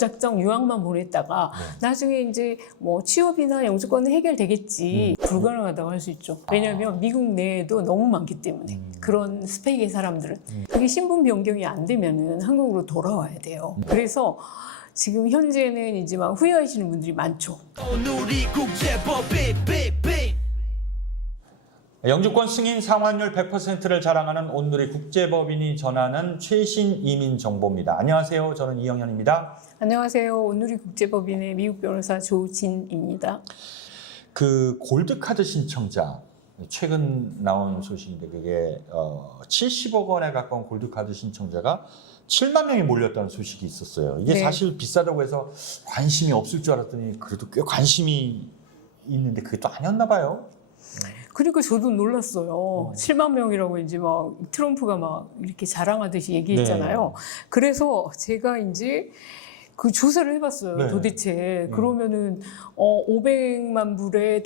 무작정 유학만 보냈다가 나중에 이제 뭐 취업이나 영주권은 해결되겠지. 불가능하다고 할 수 있죠. 왜냐하면 미국 내에도 너무 많기 때문에 그런 스펙의 사람들은 그게 신분 변경이 안 되면은 한국으로 돌아와야 돼요. 그래서 지금 현재는 이제 막 후회하시는 분들이 많죠. 영주권 승인 상환율 100%를 자랑하는 온누리 국제법인이 전하는 최신 이민 정보입니다. 안녕하세요. 저는 이영현입니다. 안녕하세요. 온누리 국제법인의 미국 변호사 조진입니다. 그 골드카드 신청자 최근 나온 소식인데 그게 70억 원에 가까운 골드카드 신청자가 7만 명이 몰렸다는 소식이 있었어요. 이게 네. 사실 비싸다고 해서 관심이 없을 줄 알았더니 그래도 꽤 관심이 있는데 그게 또 아니었나 봐요. 그러니까 저도 놀랐어요. 7만 명이라고 이제 막 트럼프가 막 이렇게 자랑하듯이 얘기했잖아요. 네. 그래서 제가 이제 그 조사를 해봤어요. 네. 도대체 그러면은 500만 불의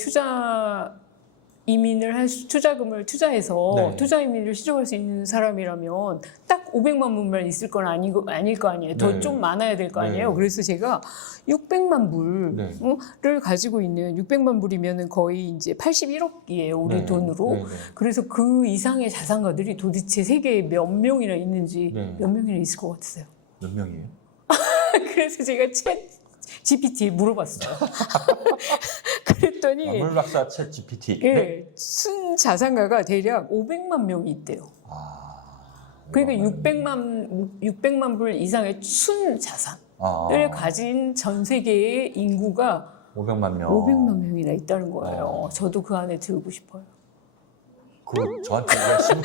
투자금을 투자해서 네. 투자 이민을 시작할 수 있는 사람이라면 딱 500만 불만 있을 건 아닐 거 아니에요. 더 네. 좀 많아야 될 거 아니에요. 네. 그래서 제가 600만 불을 가지고 있는 600만 불이면은 거의 이제 81억이에요. 우리 네. 돈으로. 네. 네. 그래서 그 이상의 자산가들이 도대체 세계에 몇 명이나 있는지 네. 몇 명이나 있을 것 같았어요. 몇 명이에요? 그래서 제가 챗 GPT에 물어봤어요. 그랬더니 물 박사 챗 GPT. 예, 순 자산가가 대략 500만 명이 있대요. 그러니까 600만 불 이상의 순 자산을 가진 전 세계의 인구가 500만 명. 500만 명이나 있다는 거예요. 저도 그 안에 들고 싶어요. 그 저한테 얘기하시면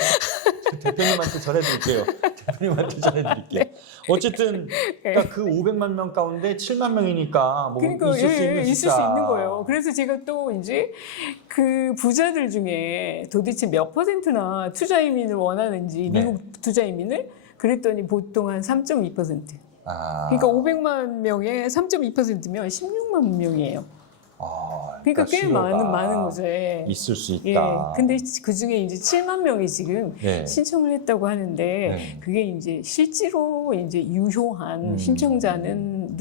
대표님한테 전해드릴게요. 대표님한테 전해드릴게요. 네. 어쨌든 그러니까 그 500만 명 가운데 7만 명이니까 뭐 그러니까 있을 수 있는 거예요. 그래서 제가 또 이제 그 부자들 중에 도대체 몇 %나 투자 이민을 원하는지 네. 미국 투자 이민을 그랬더니 보통 한 3.2%. 그러니까 500만 명에 3.2%면 16만 명이에요. 그러니까 꽤 많은 거죠. 예. 있을 수 있다. 예. 근데 그 중에 이제 7만 명이 지금 네. 신청을 했다고 하는데 네. 그게 이제 실제로 이제 유효한 신청자는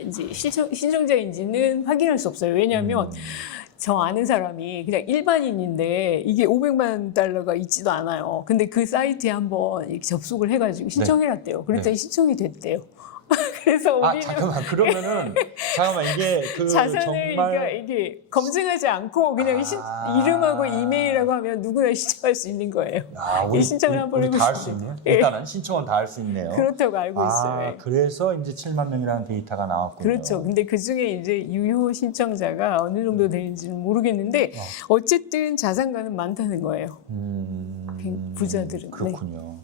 이제 신청자인지는 확인할 수 없어요. 왜냐하면 저 아는 사람이 그냥 일반인인데 이게 500만 달러가 있지도 않아요. 근데 그 사이트에 한번 이렇게 접속을 해가지고 신청해놨대요. 그랬더니 신청이 됐대요. 그래서 우리는 잠깐만 그러면은 잠깐만 이게 그 자산을 정말 그러니까 이게 검증하지 않고 그냥 이름하고 이메일하고 하면 누구나 신청할 수 있는 거예요. 우리 신청을 한번 다 할 해보시죠. 수 있네요. 예. 일단은 신청은 다 할 수 있네요. 그렇다고 알고 있어요. 예. 그래서 이제 7만 명이라는 데이터가 나왔군요. 그렇죠. 근데 그 중에 이제 유효 신청자가 어느 정도 되는지는 모르겠는데 어쨌든 자산가는 많다는 거예요. 부자들은. 그렇군요.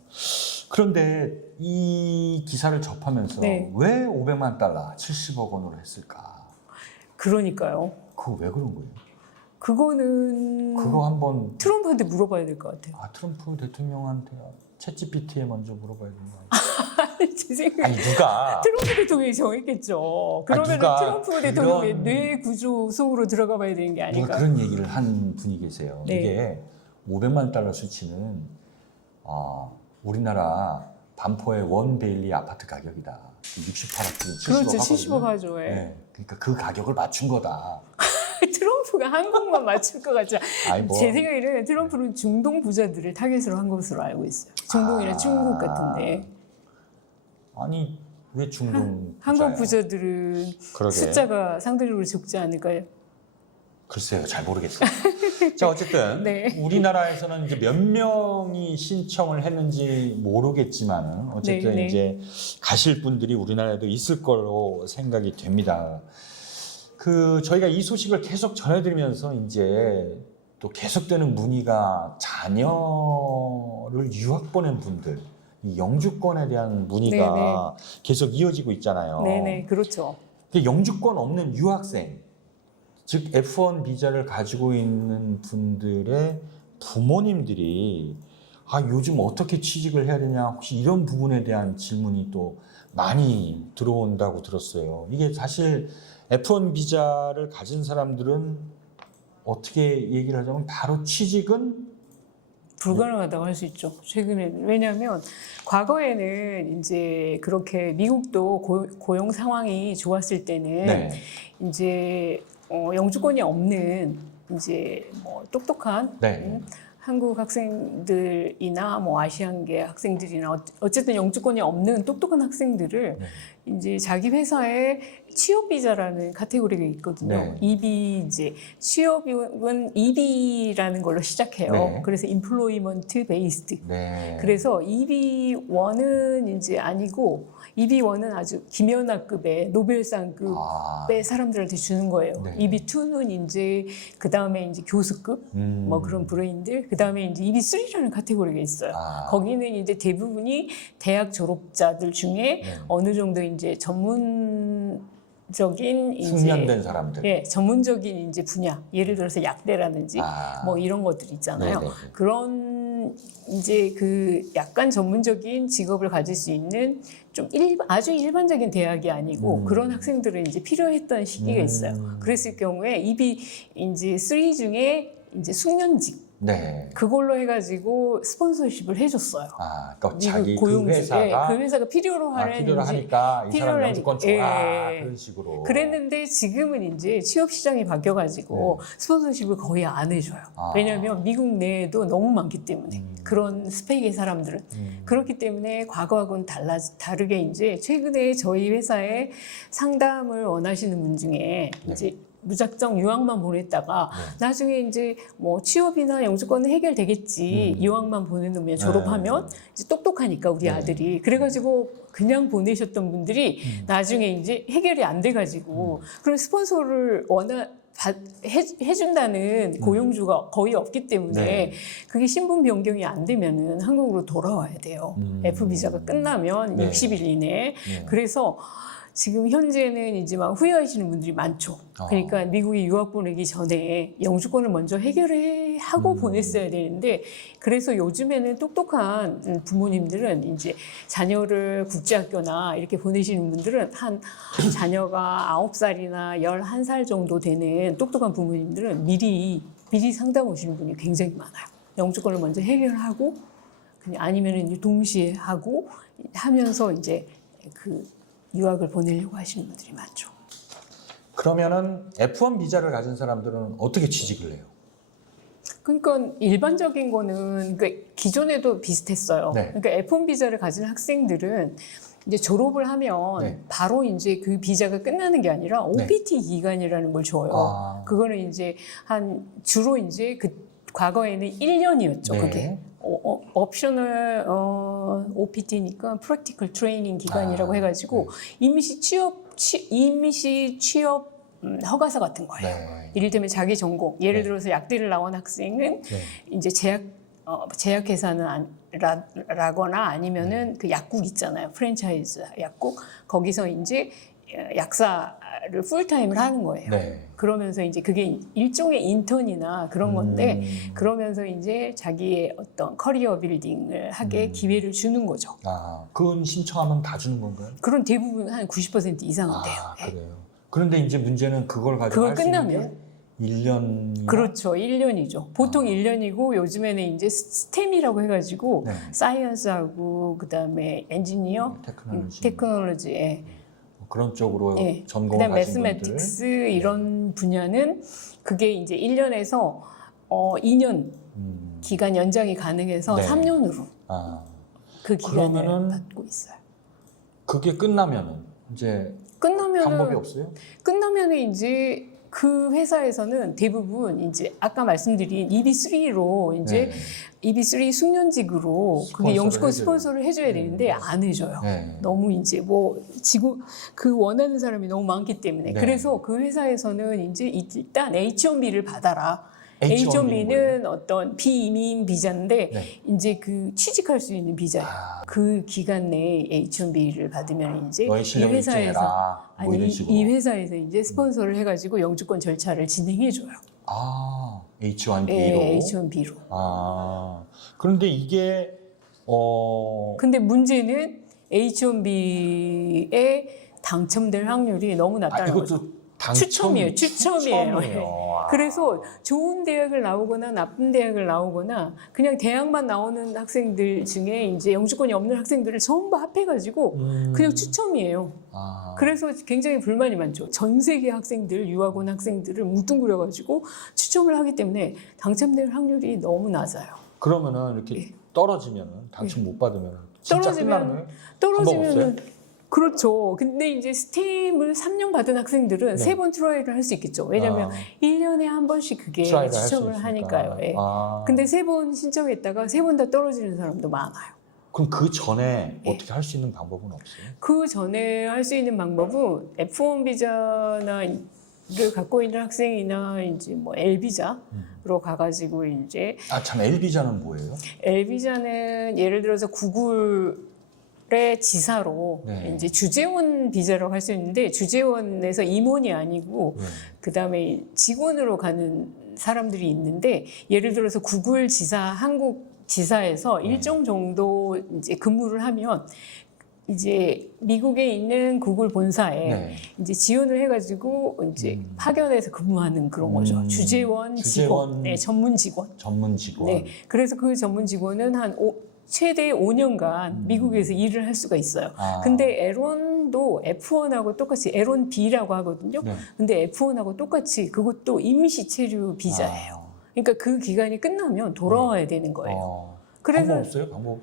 그런데 이 기사를 접하면서 네. 왜 500만 달러, 70억 원으로 했을까? 그러니까요. 그거 왜 그런 거예요? 그거는 그거 한번 트럼프한테 물어봐야 될 것 같아요. 트럼프 대통령한테 챗GPT에 먼저 물어봐야 되는 거 아니에요? 제 생각에 누가 트럼프 대통령이 정했겠죠. 그러면 누가 트럼프 대통령의 뇌 구조 속으로 들어가 봐야 되는 게 누가 아닐까. 그런 얘기를 한 분이 계세요. 네. 이게 500만 달러 수치는 우리나라 반포의 원 데일리 아파트 가격이다. 68억짜리 70억 그렇죠. 하거든요. 70억 하죠. 예. 네. 그러니까 그 가격을 맞춘 거다. 트럼프가 한국만 맞출 것 같죠. 아이, 제 생각에는 트럼프는 중동 부자들을 타겟으로 한 것으로 알고 있어요. 중동이나 중국 같은데. 아니 왜 중동 한국 부자예요? 부자들은 그러게. 숫자가 상대적으로 적지 않을까요? 글쎄요, 잘 모르겠어요. 자, 어쨌든 네. 우리나라에서는 이제 몇 명이 신청을 했는지 모르겠지만은 어쨌든 네, 네. 이제 가실 분들이 우리나라에도 있을 거로 생각이 됩니다. 저희가 이 소식을 계속 전해드리면서 이제 또 계속되는 문의가 자녀를 유학 보낸 분들, 이 영주권에 대한 문의가 네, 네. 계속 이어지고 있잖아요. 네네, 그렇죠. 영주권 없는 유학생, 즉 F1 비자를 가지고 있는 분들의 부모님들이 요즘 어떻게 취직을 해야 되냐 혹시 이런 부분에 대한 질문이 또 많이 들어온다고 들었어요. 이게 사실 F1 비자를 가진 사람들은 어떻게 얘기를 하자면 바로 취직은 불가능하다고 할 수 있죠. 최근에는. 왜냐하면 과거에는 이제 그렇게 미국도 고용 상황이 좋았을 때는 네. 이제 영주권이 없는 이제 뭐 똑똑한 네. 한국 학생들이나 뭐 아시안계 학생들이나 어쨌든 영주권이 없는 똑똑한 학생들을 네. 이제 자기 회사에 취업 비자라는 카테고리가 있거든요. 네. EB 이제 취업은 EB라는 걸로 시작해요. 네. 그래서 Employment Based. 네. 그래서 EB1은 이제 아니고 EB1은 아주 김연아급의 노벨상급의 아. 사람들한테 주는 거예요. 네. EB2는 이제 그 다음에 이제 교수급 뭐 그런 브레인들, 그 다음에 이제 EB3라는 카테고리가 있어요. 아. 거기는 이제 대부분이 대학 졸업자들 중에 네. 어느 정도 이제 전문적인 이제 숙련된 사람들. 예, 전문적인 이제 분야, 예를 들어서 약대라든지 아. 뭐 이런 것들 있잖아요. 네네. 그런 이제 그 약간 전문적인 직업을 가질 수 있는 좀 아주 일반적인 대학이 아니고 그런 학생들은 이제 필요했던 시기가 있어요. 그랬을 경우에 EB 이제 3 중에 이제 숙련직 네. 그걸로 해가지고 스폰서십을 해줬어요. 아, 그러니까 미국 자기 그 고용주, 회사가 그 회사가 필요로 하는 필요로 이제 하니까 이 필요로 사람 하니까. 영주권 좋아 예. 그런 식으로. 그랬는데 지금은 이제 취업 시장이 바뀌어가지고 스폰서십을 거의 안 해줘요. 아. 왜냐하면 미국 내에도 너무 많기 때문에 그런 스펙의 사람들은 그렇기 때문에 과거하고는 다르게 이제 최근에 저희 회사에 상담을 원하시는 분 중에 이제 무작정 유학만 보냈다가 나중에 이제 뭐 취업이나 영주권은 해결되겠지 유학만 보내놓으면 졸업하면 이제 똑똑하니까 우리 아들이 그래가지고 그냥 보내셨던 분들이 나중에 이제 해결이 안 돼가지고 그럼 스폰서를 해준다는 고용주가 거의 없기 때문에 네. 그게 신분 변경이 안 되면은 한국으로 돌아와야 돼요. F 비자가 끝나면 네. 60일 이내에. 그래서 지금 현재는 이제 막 후회하시는 분들이 많죠. 그러니까 미국에 유학 보내기 전에 영주권을 먼저 하고 보냈어야 되는데 그래서 요즘에는 똑똑한 부모님들은 이제 자녀를 국제학교나 이렇게 보내시는 분들은 한 자녀가 9살이나 11살 정도 되는 똑똑한 부모님들은 미리 상담 오시는 분이 굉장히 많아요. 영주권을 먼저 해결하고 그냥 아니면은 이제 동시에 하면서 이제 그 유학을 보내려고 하시는 분들이 많죠. 그러면은 F1 비자를 가진 사람들은 어떻게 취직을 해요? 그러니까 일반적인 거는 그러니까 기존에도 비슷했어요. 네. 그러니까 F1 비자를 가진 학생들은 이제 졸업을 하면 네. 바로 이제 그 비자가 끝나는 게 아니라 OPT 기간이라는 걸 줘요. 아. 그거는 이제 주로 이제 과거에는 1년이었죠. 네. 그게. 옵셔널 OPT니까 프랙티컬 트레이닝 기간이라고 해가지고 임시 취업 허가서 같은 거예요. 네. 이를테면 자기 전공, 예를 들어서 약대를 나온 학생은 이제 제약회사라거나 아니면은 그 약국 있잖아요. 프랜차이즈 약국. 거기서 이제 약사를 풀타임을 하는 거예요. 네. 그러면서 이제 그게 일종의 인턴이나 그런 건데 그러면서 이제 자기의 어떤 커리어 빌딩을 하게 기회를 주는 거죠. 아, 그건 신청하면 다 주는 건가요? 그런 대부분 한 90% 이상은 돼요. 그래요. 그런데 이제 문제는 그걸 가지고 그걸 할 수 있는 끝나면 게 1년. 그렇죠. 1년이죠. 보통 1년이고 요즘에는 이제 스템이라고 해가지고 네. 사이언스하고 그다음에 엔지니어, 테크놀로지에 그런 쪽으로 전공을 그다음 가진 매스매틱스 분들. 이런 분야는 그게 이제 1년에서 2년 기간 연장이 가능해서 3년으로 그 기간을 그러면은 받고 있어요. 그게 끝나면은 이제 방법이 없어요? 끝나면은 이제 그 회사에서는 대부분 이제 아까 말씀드린 EB3로 이제 EB3 숙련직으로 그게 영주권 스폰서를 해줘야 되는데 안 해줘요. 너무 이제 뭐 그 원하는 사람이 너무 많기 때문에 그래서 그 회사에서는 이제 일단 H1B를 받아라. H1B는 어떤 비이민 비자인데 이제 그 취직할 수 있는 비자예요. 그 기간 내에 H1B를 받으면 이제 이 회사에서 이 회사에서 이제 스폰서를 해가지고 영주권 절차를 진행해줘요. 아, H1B로. 네, H1B로. 아, 그런데 이게 근데 문제는 H1B에 당첨될 확률이 너무 낮다는 거죠. 이것도 추첨이에요. 추첨이에요. 아. 그래서 좋은 대학을 나오거나 나쁜 대학을 나오거나 그냥 대학만 나오는 학생들 중에 이제 영주권이 없는 학생들을 전부 합해가지고 그냥 추첨이에요. 아. 그래서 굉장히 불만이 많죠. 전 세계 학생들, 유학원 학생들을 뭉뚱그려가지고 추첨을 하기 때문에 당첨될 확률이 너무 낮아요. 그러면은 이렇게 예. 떨어지면은 당첨 못 받으면 진짜 끝나는 거예요? 떨어지면 그렇죠. 근데 이제 스팀을 3년 받은 학생들은 네. 3번 트라이를 할 수 있겠죠. 왜냐하면 1년에 한 번씩 그게 트라이를 할수 추첨을 있으니까. 하니까요. 예. 아. 근데 3번 신청했다가 3번 다 떨어지는 사람도 많아요. 그럼 그 전에 예. 어떻게 할 수 있는 방법은 없어요? 그 전에 할 수 있는 방법은 F1 비자를 갖고 있는 학생이나 이제 뭐 L 비자로 가가지고 이제 참 L비자는 뭐예요? L 비자는 예를 들어서 구글의 지사로 네. 이제 주재원 비자라고 할 수 있는데 주재원에서 임원이 아니고 네. 그 다음에 직원으로 가는 사람들이 있는데 예를 들어서 구글 지사 한국 지사에서 네. 일정 정도 이제 근무를 하면 이제 미국에 있는 구글 본사에 네. 이제 지원을 해가지고 이제 파견해서 근무하는 그런 거죠. 주재원 직원, 네, 전문 직원. 전문 직원. 네, 그래서 그 전문 직원은 최대 5년간 미국에서 일을 할 수가 있어요. 아. 근데 L1도 F1하고 똑같이 L1B라고 하거든요. 네. 근데 F1하고 똑같이 그것도 임시 체류 비자예요. 그러니까 그 기간이 끝나면 돌아와야 되는 거예요. 그래서 방법 없어요?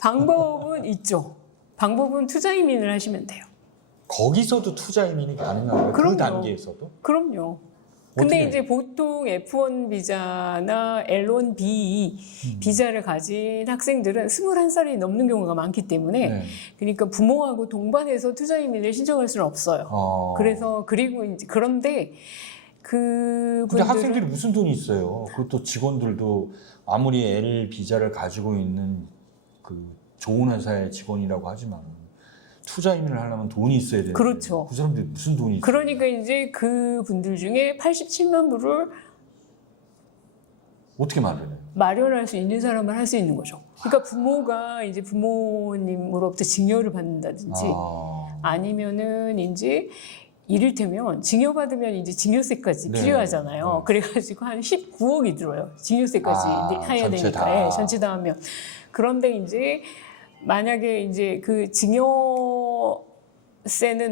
방법은 있죠. 방법은 투자 이민을 하시면 돼요. 거기서도 투자 이민이 가능한가요? 그 그럼요. 단계에서도? 그럼요. 근데 어떻게? 이제 보통 F1 비자나 L1B 비자를 가진 학생들은 21살이 넘는 경우가 많기 때문에 네. 그러니까 부모하고 동반해서 투자 이민을 신청할 수는 없어요. 그리고 이제 그런데 근데 그분들은 학생들이 무슨 돈이 있어요? 그것도 직원들도 아무리 L 비자를 가지고 있는 그 좋은 회사의 직원이라고 하지만 투자 이민을 하려면 돈이 있어야 되는데 그렇죠. 그 사람들이 무슨 돈이 있어요? 그러니까 이제 그분들 중에 87만 불을 어떻게 마련해요? 마련할 수 있는 사람은 할 수 있는 거죠. 그러니까 부모가 이제 부모님으로부터 증여를 받는다든지 아니면은 이제 이를테면 증여받으면 이제 증여세까지 네. 필요하잖아요. 네. 그래가지고 한 19억이 들어요. 증여세까지 해야 전체 되니까. 다. 예, 전체 다 하면. 그런데 이제 만약에 이제 그 증여세는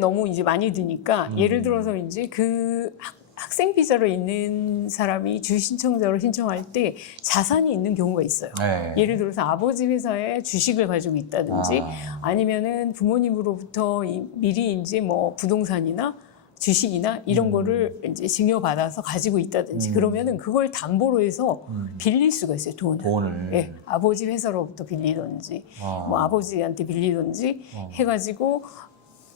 너무 이제 많이 드니까 예를 들어서 이제 그 학생 비자로 있는 사람이 주 신청자로 신청할 때 자산이 있는 경우가 있어요. 네. 예를 들어서 아버지 회사에 주식을 가지고 있다든지 아니면은 부모님으로부터 미리 이제 뭐 부동산이나 주식이나 이런 거를 이제 증여받아서 가지고 있다든지 그러면은 그걸 담보로 해서 빌릴 수가 있어요, 돈을. 예, 아버지 회사로부터 빌리든지 뭐 아버지한테 빌리든지 해가지고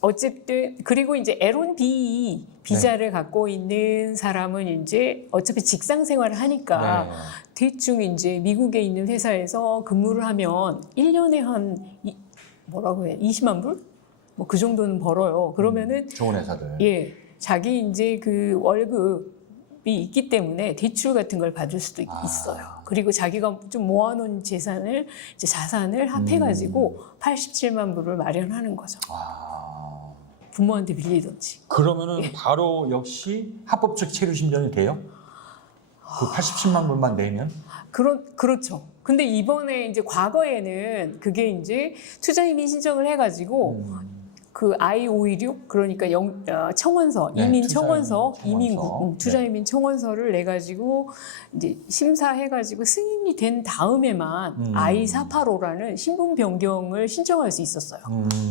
어쨌든 그리고 이제 L1B 비자를 갖고 있는 사람은 이제 어차피 직장 생활을 하니까 대충 이제 미국에 있는 회사에서 근무를 하면 1년에 한 뭐라고 해 20만 불? 뭐 그 정도는 벌어요. 그러면은 좋은 회사들. 예, 자기 이제 그 월급이 있기 때문에 대출 같은 걸 받을 수도 있어요. 그리고 자기가 좀 모아놓은 재산을 이제 자산을 합해가지고 87만 불을 마련하는 거죠. 부모한테 빌리든지. 그러면은 바로 역시 합법적 체류 신청이 돼요? 그 87만 불만 내면? 그렇죠. 근데 이번에 이제 과거에는 그게 이제 투자 이민 신청을 해가지고 그 I-516 그러니까 청원서 네, 이민 투자 청원서 이민 청원서. 이민국 투자 네. 이민 청원서를 내 가지고 이제 심사해가지고 승인이 된 다음에만 I-485라는 신분 변경을 신청할 수 있었어요.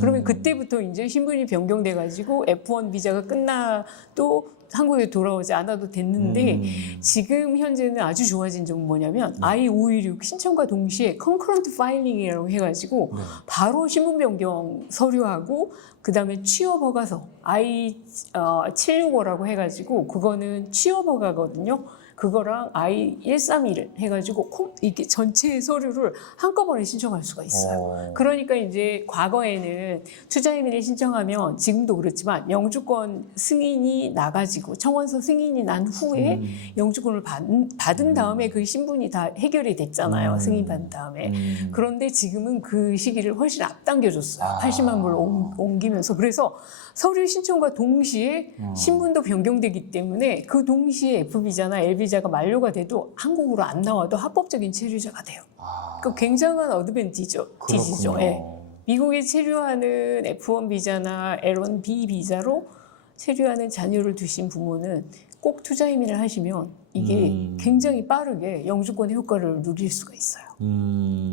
그러면 그때부터 이제 신분이 변경돼 가지고 F1 비자가 끝나도 한국에 돌아오지 않아도 됐는데 지금 현재는 아주 좋아진 점은 뭐냐면 I-516 신청과 동시에 concurrent filing이라고 해가지고 바로 신분 변경 서류하고 그 다음에 취업 허가서 I-765라고 해가지고 그거는 취업 허가거든요. 그거랑 I-131 해가지고 이렇게 전체 서류를 한꺼번에 신청할 수가 있어요. 그러니까 이제 과거에는 투자이민을 신청하면 지금도 그렇지만 영주권 승인이 나가지고 청원서 승인이 난 후에 영주권을 받은 다음에 그 신분이 다 해결이 됐잖아요. 승인받은 다음에. 그런데 지금은 그 시기를 훨씬 앞당겨줬어요. 80만 불로 옮기면서. 그래서 서류 신청과 동시에 신분도 변경되기 때문에 그 동시에 F비자나 L비자가 만료가 돼도 한국으로 안 나와도 합법적인 체류자가 돼요. 그 굉장한 어드밴티지죠. 예. 미국에 체류하는 F1 비자나 L1B 비자로 체류하는 자녀를 두신 부모는 꼭 투자이민을 하시면 이게 굉장히 빠르게 영주권의 효과를 누릴 수가 있어요.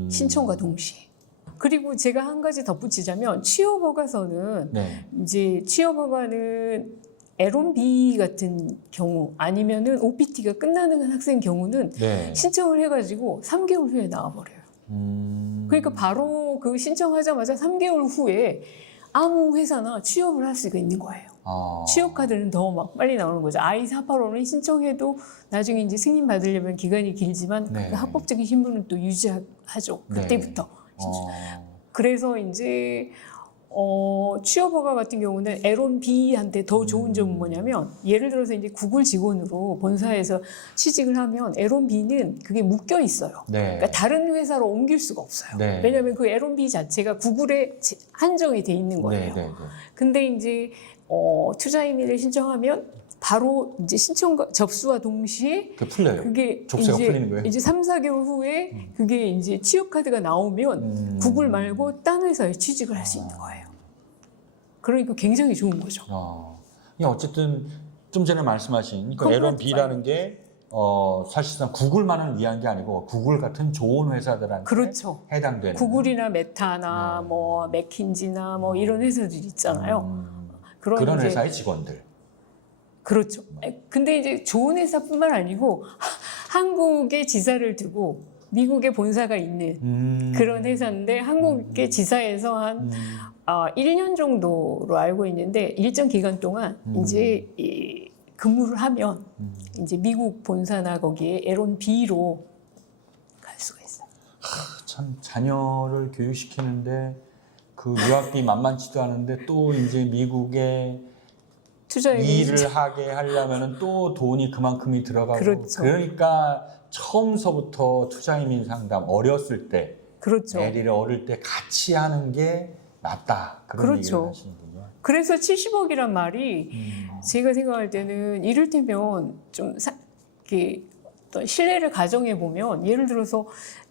신청과 동시에. 그리고 제가 한 가지 덧붙이자면 취업 허가서는 네. 이제 취업 허가는 L1B 같은 경우 아니면은 OPT가 끝나는 학생 경우는 네. 신청을 해가지고 3개월 후에 나와버려요. 그러니까 바로 그 신청하자마자 3개월 후에 아무 회사나 취업을 할 수가 있는 거예요. 취업 카드는 더 막 빨리 나오는 거죠. I-485는 신청해도 나중에 이제 승인 받으려면 기간이 길지만 네. 그 합법적인 신분은 또 유지하죠. 그때부터. 그래서 이제 취업 허가 같은 경우는 L1B한테 더 좋은 점은 뭐냐면 예를 들어서 이제 구글 직원으로 본사에서 취직을 하면 L1B는 그게 묶여 있어요. 네. 그러니까 다른 회사로 옮길 수가 없어요. 네. 왜냐하면 그 L1B 자체가 구글에 한정이 돼 있는 거예요. 네. 근데 이제 투자이민을 신청하면 바로 이제 신청과 접수와 동시에 그 풀려요. 그게 족쇄가 풀리는 거예요? 이제 3, 4개월 후에 그게 이제 취업 카드가 나오면 구글 말고 딴 회사에 취직을 할 수 있는 거예요. 그러니까 굉장히 좋은 거죠. 어쨌든 좀 전에 말씀하신 그 L1B라는 게 사실상 구글만을 위한 게 아니고 구글 같은 좋은 회사들한테 그렇죠. 해당되는 구글이나 메타나 뭐 맥킨지나 뭐 이런 회사들이 있잖아요. 그런 회사의 직원들. 그렇죠. 근데 이제 좋은 회사뿐만 아니고 한국에 지사를 두고 미국에 본사가 있는 그런 회사인데 한국의 지사에서 한 1년 정도로 알고 있는데 일정 기간 동안 이제 근무를 하면 이제 미국 본사나 거기에 L1B로 갈 수가 있어요. 참 자녀를 교육시키는데 그 유학비 만만치도 않은데 또 이제 미국에 일을 하게 하려면은 또 돈이 그만큼이 들어가고 그렇죠. 그러니까 처음서부터 투자이민 상담 어렸을 때 그렇죠. 애들이 어릴 때 같이 하는 게 낫다 그런 그렇죠. 얘기를 하시는군요. 그래서 70억이란 말이 제가 생각할 때는 이를테면 좀 이렇게 어떤 신뢰를 가정해 보면 예를 들어서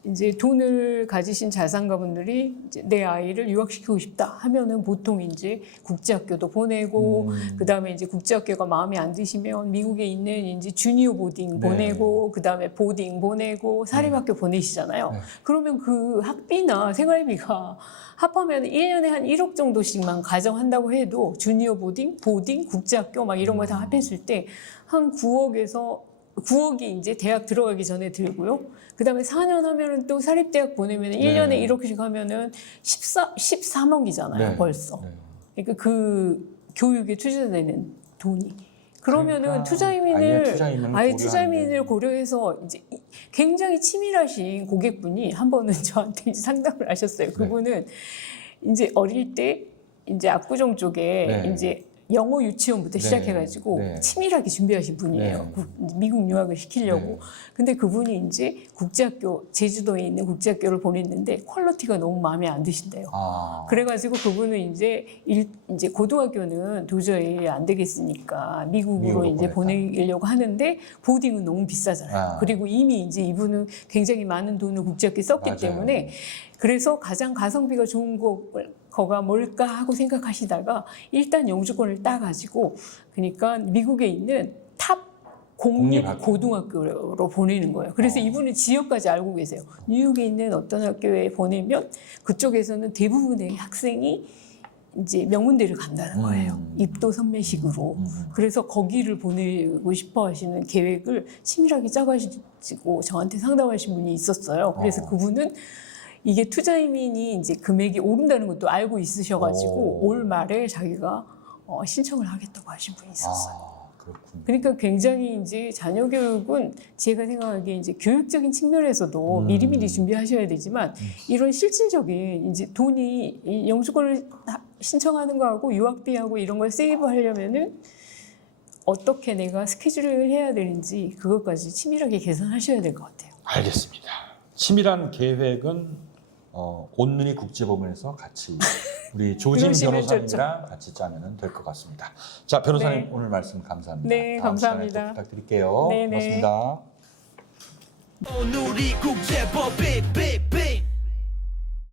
이제 돈을 가지신 자산가분들이 이제 내 아이를 유학시키고 싶다 하면은 보통 이제 국제학교도 보내고 그다음에 이제 국제학교가 마음에 안 드시면 미국에 있는 이제 주니어 보딩 보내고 그다음에 보딩 보내고 사립학교 보내시잖아요. 그러면 그 학비나 생활비가 합하면 1년에 한 1억 정도씩만 가정한다고 해도 주니어 보딩, 국제학교 막 이런 거 다 합했을 때 한 9억이 이제 대학 들어가기 전에 들고요. 그 다음에 4년 하면은 또 사립대학 보내면 1년에 1억씩 하면은 13억이잖아요, 벌써. 그러니까 그 교육에 투자되는 돈이. 그러면은 아예 투자이민을 고려해서 이제 굉장히 치밀하신 고객분이 한 번은 저한테 이제 상담을 하셨어요. 그분은 이제 어릴 때 이제 압구정 쪽에 이제 영어 유치원부터 시작해가지고 치밀하게 준비하신 분이에요. 미국 유학을 시키려고. 근데 그분이 이제 국제학교, 제주도에 있는 국제학교를 보냈는데 퀄리티가 너무 마음에 안 드신대요. 그래가지고 그분은 이제 고등학교는 도저히 안 되겠으니까 미국으로 이제 보내려고 하는데 보딩은 너무 비싸잖아요. 그리고 이미 이제 이분은 굉장히 많은 돈을 국제학교에 썼기 때문에 그래서 가장 가성비가 좋은 거가 뭘까 하고 생각하시다가 일단 영주권을 따가지고 그러니까 미국에 있는 탑 공립 고등학교로 보내는 거예요. 그래서 이분은 지역까지 알고 계세요. 뉴욕에 있는 어떤 학교에 보내면 그쪽에서는 대부분의 학생이 이제 명문대를 간다는 거예요. 입도 선매식으로. 그래서 거기를 보내고 싶어 하시는 계획을 치밀하게 짜가지고 저한테 상담하신 분이 있었어요. 그래서 그분은 이게 투자이민이 이제 금액이 오른다는 것도 알고 있으셔가지고 올 말에 자기가 신청을 하겠다고 하신 분이 있었어요. 그렇군요. 그러니까 굉장히 이제 자녀 교육은 제가 생각하기에 이제 교육적인 측면에서도 미리미리 준비하셔야 되지만 이런 실질적인 이제 돈이 이 영주권을 신청하는 거하고 유학비하고 이런 걸 세이브하려면은 어떻게 내가 스케줄을 해야 되는지 그것까지 치밀하게 계산하셔야 될 것 같아요. 알겠습니다. 치밀한 계획은 온누리 국제법원에서 같이 우리 조진 그러시면 변호사님이랑 같이 짜면 될 것 같습니다. 자, 변호사님 네. 오늘 말씀 감사합니다. 네, 다음 시간에 감사합니다. 또 부탁드릴게요. 네, 네. 고맙습니다. 오누리 국제법 빅빅